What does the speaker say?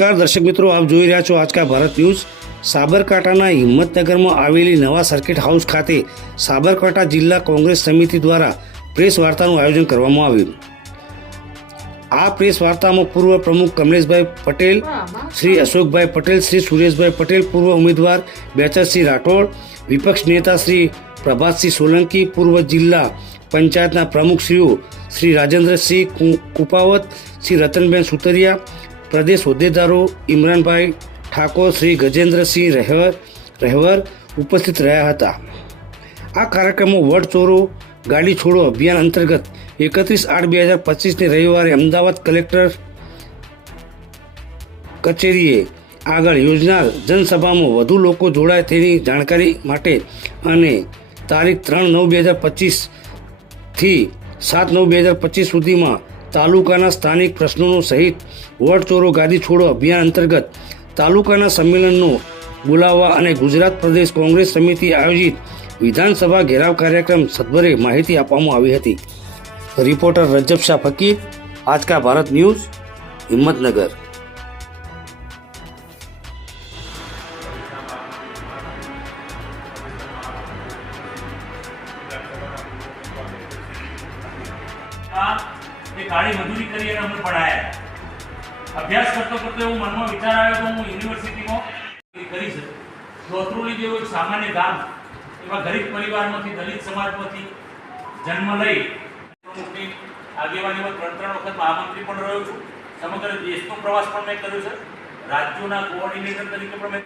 નમસ્કાર દર્શક મિત્રો, આપ જોઈ રહ્યા છો આજકા ભારત ન્યૂઝ। સાબરકાંઠાના હિંમતનગરમાં આવેલી નવા સર્કિટ હાઉસ ખાતે સાબરકાંઠા જિલ્લા કોંગ્રેસ સમિતિ દ્વારા પ્રેસ વાર્તાનું આયોજન કરવામાં આવ્યું। આ પ્રેસ વાર્તામાં પૂર્વ પ્રમુખ કમલેશભાઈ પટેલ, શ્રી અશોકભાઈ પટેલ, શ્રી સુરેશભાઈ પટેલ, પૂર્વ ઉમેદવાર બેચરસિંહ રાઠોડ, વિપક્ષ નેતા શ્રી પ્રભાતસિંહ સોલંકી, પૂર્વ જિલ્લા પંચાયતના પ્રમુખશ્રીઓ શ્રી રાજેન્દ્રસિંહ કુપાવત, શ્રી રતનબેન સુતરિયા, પ્રદેશ હોદ્દેદારો ઇમરાનભાઈ ઠાકોર, શ્રી ગજેન્દ્રસિંહ રહેવર ઉપસ્થિત રહ્યા હતા। આ કાર્યક્રમમાં વડ ચોરો ગાડી છોડો અભિયાન અંતર્ગત 31/8/2025ને રવિવારે અમદાવાદ કલેક્ટર કચેરીએ આગળ યોજનાર જનસભામાં વધુ લોકો જોડાય તેની જાણકારી માટે અને તારીખ 3/9/2025થી 7/9/2025 સુધીમાં તાલુકાના સ્થાનિક પ્રશ્નોનો સહિત વડ ચોરો ગાડી છોડો અભિયાન અંતર્ગત તાલુકાના સંમેલનનો બોલાવવા અને ગુજરાત પ્રદેશ કોંગ્રેસ સમિતિ આયોજિત વિધાનસભા ઘેરાવ કાર્યક્રમ સદભરે માહિતી આપવામાં આવી હતી। રિપોર્ટર રજબ શાહ ફકીર, આજકા ભારત ન્યૂઝ, હિંમતનગર। કાળી મજૂરી કરી અને અમને ભણાયા। અભ્યાસ કરતો એવું મનમાં વિચાર આવ્યો તો હું યુનિવર્સિટીમાં કરી શકું। ધોત્રોલી જેવું એક સામાન્ય ગામ એવા ગરીબ પરિવારમાંથી, દલિત સમાજમાંથી જન્મ લઈ પ્રમુખની આગેવાનીમાં 3 વખત મહામંત્રી પણ રહ્યો છું। સમગ્ર દેશનો પ્રવાસ પણ મેં કર્યો છે। રાજ્યોના કોઓર્ડિનેટર તરીકે પણ મેં